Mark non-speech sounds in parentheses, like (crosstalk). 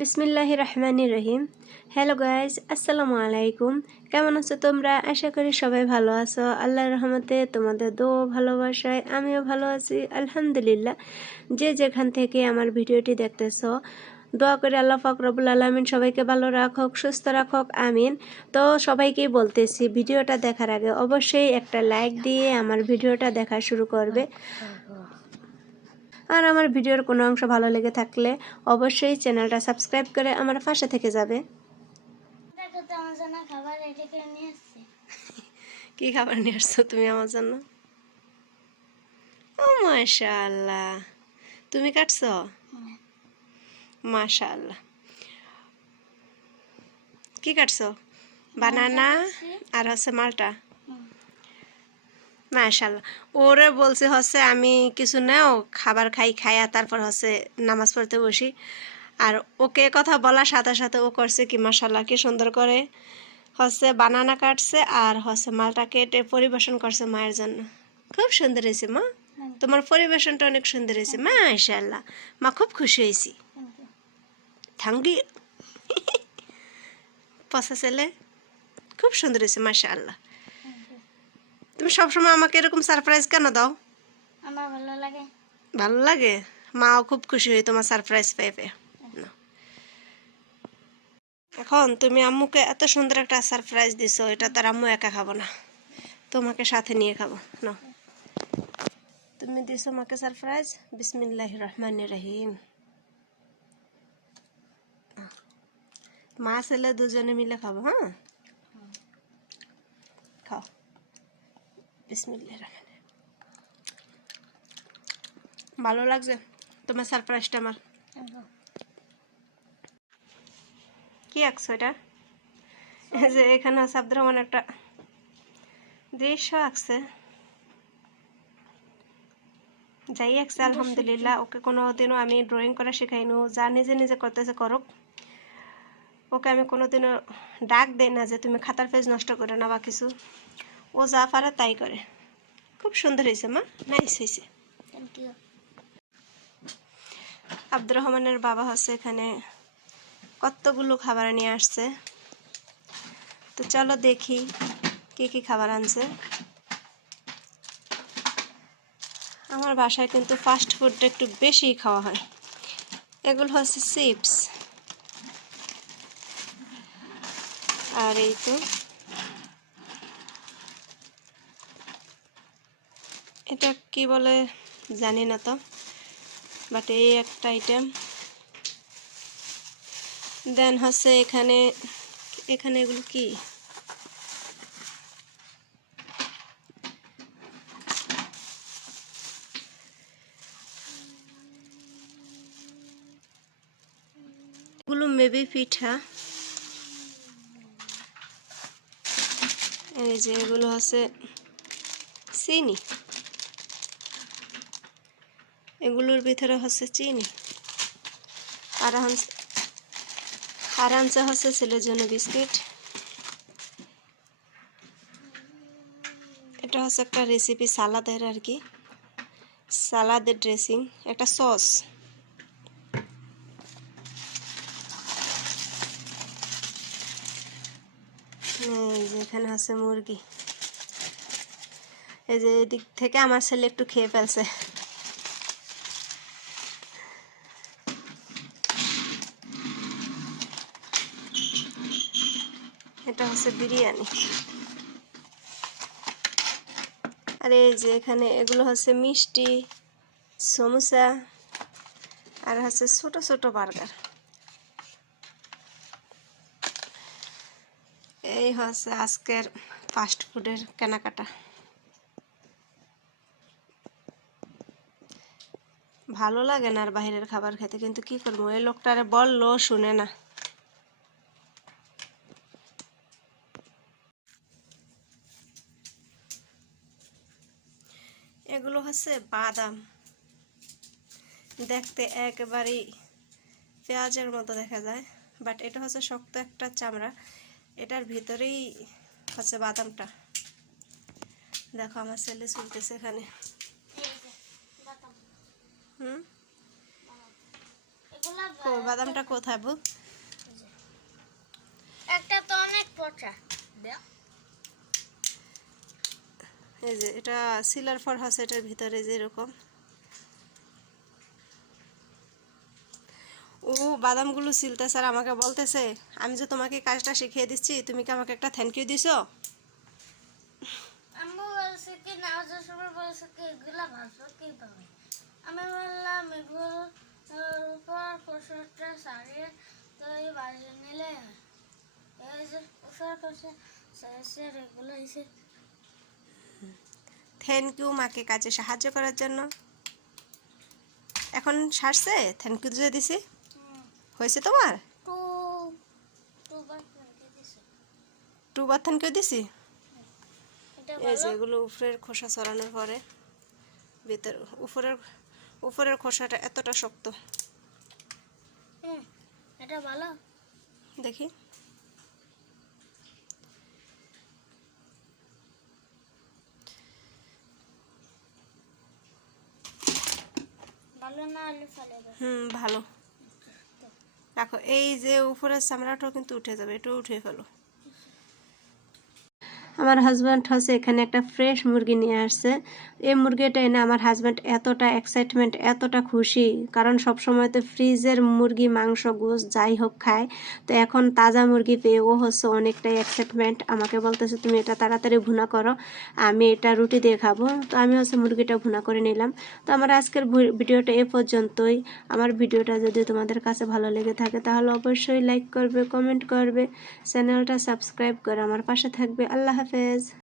বিসমিল্লাহ রহমানির রহিম। Hello guys আসসালামু আলাইকুম। কেমন আছো তোমরা? আশা করি সবাই ভালো আছো। আল্লাহর রহমতে তোমাদের দো ভালোবাসায় আমিও ভালো আছি, আলহামদুলিল্লাহ। যে যেখান থেকে আমার ভিডিওটি দেখতেছো, দোয়া করে আল্লাহ ফকরবুল আলমিন সবাইকে ভালো রাখুক, সুস্থ রাখুক, আমিন। তো সবাইকেই বলতেছি, ভিডিওটা দেখার আগে অবশ্যই একটা লাইক দিয়ে আমার ভিডিওটা দেখা শুরু করবে। আর আমার ভিডিওর কোনো অংশ ভালো লেগে থাকলে অবশ্যই চ্যানেলটা সাবস্ক্রাইব করে আমার পাশে থেকে যাবে। (laughs) কি খাবার নিয়ে আসছো তুমি আমার জন্য? ও মাশাআল্লাহ। তুমি কাটছো? মাশাআল্লাহ। কি কাটছো? বানানা আর হচ্ছে মালটা? মাশাল্লাহ ওরে বলছে হচ্ছে আমি কিছু নাও খাবার খাই খাইয়া তারপর হচ্ছে নামাজ পড়তে বসি। আর ওকে কথা বলার সাথে সাথে ও করছে কি মাশাল্লাহ কি সুন্দর করে হচ্ছে বানানা কাটছে আর হচ্ছে মালটা কেটে পরিবেশন করছে মায়ের জন্য। খুব সুন্দর হয়েছে মা। তোমার পরিবেশনটা অনেক সুন্দর হয়েছে। মা মাশাল্লাহ মা খুব খুশি হয়েছি। থ্যাংক ইউ পসা ছেলে। খুব সুন্দর হয়েছে মাশাল্লাহ তুমি সবসময় আমাকে এরকম সারপ্রাইজ কেন দাও? আমার ভালো লাগে। ভালো লাগে? মাও খুব খুশি হই তোমার সারপ্রাইজ পেয়ে। এখন তুমি আম্মুকে এত সুন্দর একটা সারপ্রাইজ দিছো এটা তার আম্মু একা খাব না। তোমাকে সাথে নিয়ে খাব। নাও তুমি দিছো আমাকে সারপ্রাইজ বিসমিল্লাহ রহমান রহিম। মা ছেলে দুজনে মিলে খাব হ্যাঁ? ভালো লাগছে তোমার সারপ্রাইজটা আমার। কি আঁকছো এটা? যে এখানে হচ্ছে আব্দুর রহমান একটা দৃশ্য আঁকছে। যাই আঁকছে আলহামদুলিল্লাহ। ওকে কোনো দিনও আমি ড্রয়িং করা শেখাইনি। যা নিজে নিজে করতেছে করুক। ওকে আমি কোনো দিনও ডাক দেই না যে তুমি খাতার পেজ নষ্ট করে না বা কিছু। ও যা পারে তাই করে। খুব সুন্দর হয়েছে মা। নাইস হয়েছে। আব্দুর রহমানের বাবা হচ্ছে এখানে কতগুলো খাবার নিয়ে আসছে। তো চলো দেখি কি কি খাবার আনছে। আমার বাসায় কিন্তু ফাস্ট ফুডটা একটু বেশি খাওয়া হয়। এগুলো হচ্ছে চিপস। আর এই তো এটা কি বলে জানি না তো বাট এই একটা আইটেম দেন হচ্ছে এখানে এখানে এগুলো কি? মেবি পিঠা। এই যে এগুলো হচ্ছে চিনি। এগুলোর ভিতরে হচ্ছে চিনি। আর আর হচ্ছে ছেলের জন্য বিস্কিট। এটা হচ্ছে একটা রেসিপি সালাদের আর কি। সালাদের ড্রেসিং একটা সস এই যে এখানে আছে মুরগি। এই যে এদিক থেকে আমার ছেলে একটু খেয়ে ফেলছে। এটা হচ্ছে বিরিয়ানি। আর এই যে এখানে এগুলো হচ্ছে মিষ্টি, সমোসা, আর হচ্ছে ছোট ছোট বার্গার। এই হচ্ছে আজকের ফাস্ট ফুডের কেনাকাটা। ভালো লাগে না আর বাইরের খাবার খেতে, কিন্তু কি করব? এই লোকটা লোকটারে বলল, শুনে না এগুলো হচ্ছে বাদাম। দেখতে একেবারেই পেঁয়াজের মতো দেখা যায় বাট এটা হচ্ছে শক্ত একটা চামড়া। এটার ভিতরেই হচ্ছে বাদামটা। দেখো আমার ছেলে চলতেছে এখানে। হুম? বাদামটা কোথায় বউ একটা তো অনেক পচা। এই যে, এটা সিলার ফর হাউস এটার ভিতরে যে এরকম। ও, বাদামগুলো সিলতে স্যার আমাকে বলতেছে, আমি যে তোমাকে কাজটা শিখিয়ে দিচ্ছি, তুমি কি আমাকে একটা থ্যাংক ইউ দিছো? আমি বললাম এগুলোর উপর কষরটা সারিয়ে তো এই বাড়ি নিলে এই যে, উপর কষে সারিয়ে এগুলো এসে থ্যাংক ইউ মাকে কাজে সাহায্য করার জন্য। এখন সারছে? থ্যাংক ইউ যে দিছি। হয়েছে তোমার? টু বার থ্যাংক ইউ দিছি। এই যে এগুলো উপরের খোসা ছড়ানোর পরে ভিতর উপরের উপরের খোসাটা এতটা শক্ত। এটা ভালো। দেখি ভালো না হলে ফেলে দেবে হুম ভালো। রাখো এই যে উপরের চামড়াটাও কিন্তু উঠে যাবে এটাও উঠে ফেলো। আমার হাজব্যান্ড হচ্ছে এখানে একটা ফ্রেশ মুরগি নিয়ে আসছে। এই মুরগিটা এনে আমার হাজব্যান্ড এতটা এক্সাইটমেন্ট এতটা খুশি। কারণ সব সময় তো ফ্রিজের মুরগি, মাংস গোস যাই হোক খায়। তো এখন তাজা মুরগি পেয়ে ও হচ্ছে অনেকটাই এক্সাইটমেন্ট আমাকে বলতেছে, তুমি এটা তাড়াতাড়ি ভুনা করো। আমি এটা রুটি দিয়ে খাব। তো আমি হচ্ছে মুরগিটা ভুনা করে নিলাম। তো আমার আজকের ভিডিওটা এ পর্যন্তই। আমার ভিডিওটা যদি তোমাদের কাছে ভালো লেগে থাকে, তাহলে অবশ্যই লাইক করবে কমেন্ট করবে চ্যানেলটা সাবস্ক্রাইব করে আমার পাশে থাকবে। আল্লাহ হাফেজ। Is.